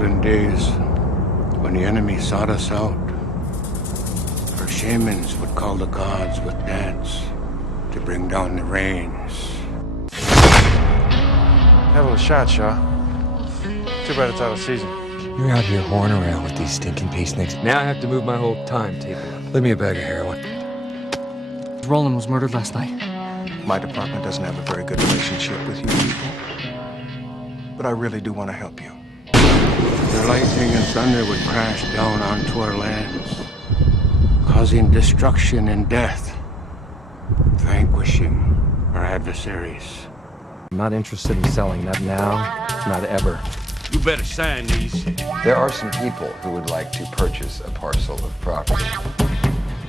olden days, when the enemy sought us out, our shamans would call the gods with dance to bring down the rains. Hell of a shot, Shaw. Too bad it's out of season. You're out here whoring around with these stinking peace nicks. Now I have to move my whole timetable. Leave me a bag of heroin. Roland was murdered last night. My department doesn't have a very good relationship with you people, but I really do want to help you. The lightning and thunder would crash down onto our lands, causing destruction and death, vanquishing our adversaries. I'm not interested in selling, not now, not ever. You better sign these. There are some people who would like to purchase a parcel of property.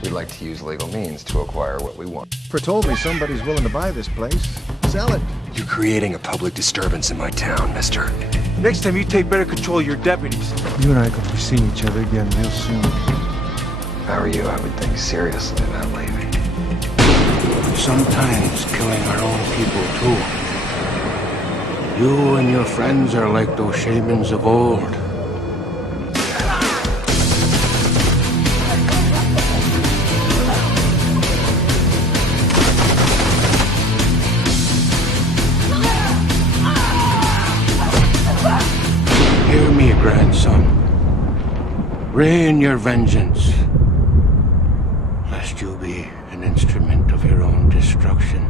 We'd like to use legal means to acquire what we want. Told me somebody's willing to buy this place. Sell it. You're creating a public disturbance in my town, mister. Next time you take better control of your deputies. You and I could be seeing each other again real soon. If I were you, I would think seriously about leaving. Sometimes killing our own people too. You and your friends are like those shamans of old. Hear me, grandson. Reign your vengeance, lest you be an instrument of your own destruction.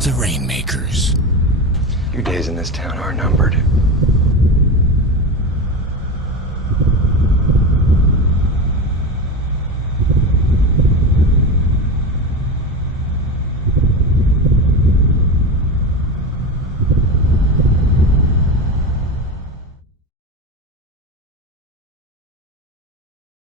The Rainmakers. Your days in this town are numbered.